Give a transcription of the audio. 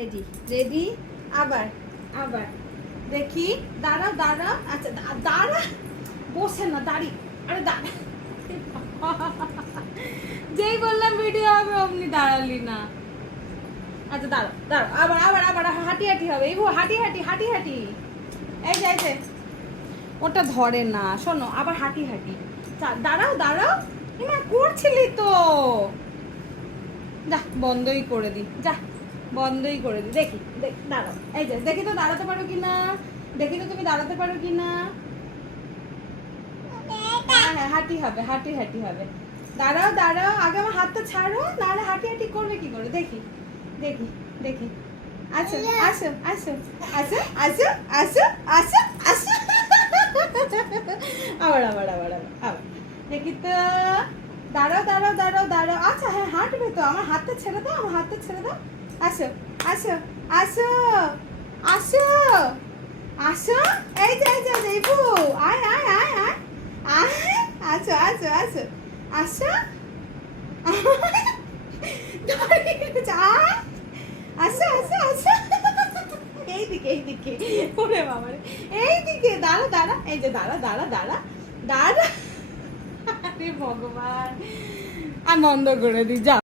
Ready ready. আবার আবার দেখি। দাঁড়াও দাঁড়াও। আচ্ছা দাঁড়া, বসে না, দাঁড়ি। আরে দাঁড়া, যেই বললাম ভিডিও হবে অমনি দাঁড়ালি না। আচ্ছা দাঁড়াও দাঁড়াও, আবার আবার আবার হাঁটি হাঁটি হবে। এই হাঁটি হাঁটি হাঁটি হাঁটি। এই যে এই যে, ওটা ধরে না, শোনো আবার হাঁটি হাঁটি। দাঁড়াও দাঁড়াও, না করছিলি তো। যা বন্ধই করে দি, যা বন্ধই করে দি। দেখি দাঁড়াও, এই যে দেখি তো দাঁড়াতে পারো কিনা, দেখি তো তুমি দাঁড়াতে পারো কিনা। হ্যাঁ হ্যাঁ, হাঁটি হবে, হাঁটি হাঁটি হবে। দাঁড়াও দাঁড়াও, আগে আমার হাতটা ছাড়ো, নাহলে হাঁটি হাঁটি করবে কি করে। দেখি দেখি দেখি। আসো আসো আসো আসো আসো আসো আসো আসো। আবার আবার আবার আবার আবার দেখি তো। দাঁড়াও দাঁড়াও দাঁড়াও দাঁড়াও। আচ্ছা হ্যাঁ, হাঁটবে তো। আমার হাতটা ছেড়ে দাও, আমার হাতটা ছেড়ে দাও। আসো আসো আসো আসো আসো। এই যে এই যে দেবু, আয় আয় আয় আয় আয়। আসো আসো আসো আসো। আসো আসো আসো। এইদিকে এইদিকে, ওরে বাবা রে, এইদিকে। দাঁড়া দাঁড়া, এই যে দাঁড়া দাঁড়া দাঁড়া দাঁড়া। আরে ভগবান, আর বন্ধ করে দি, যা।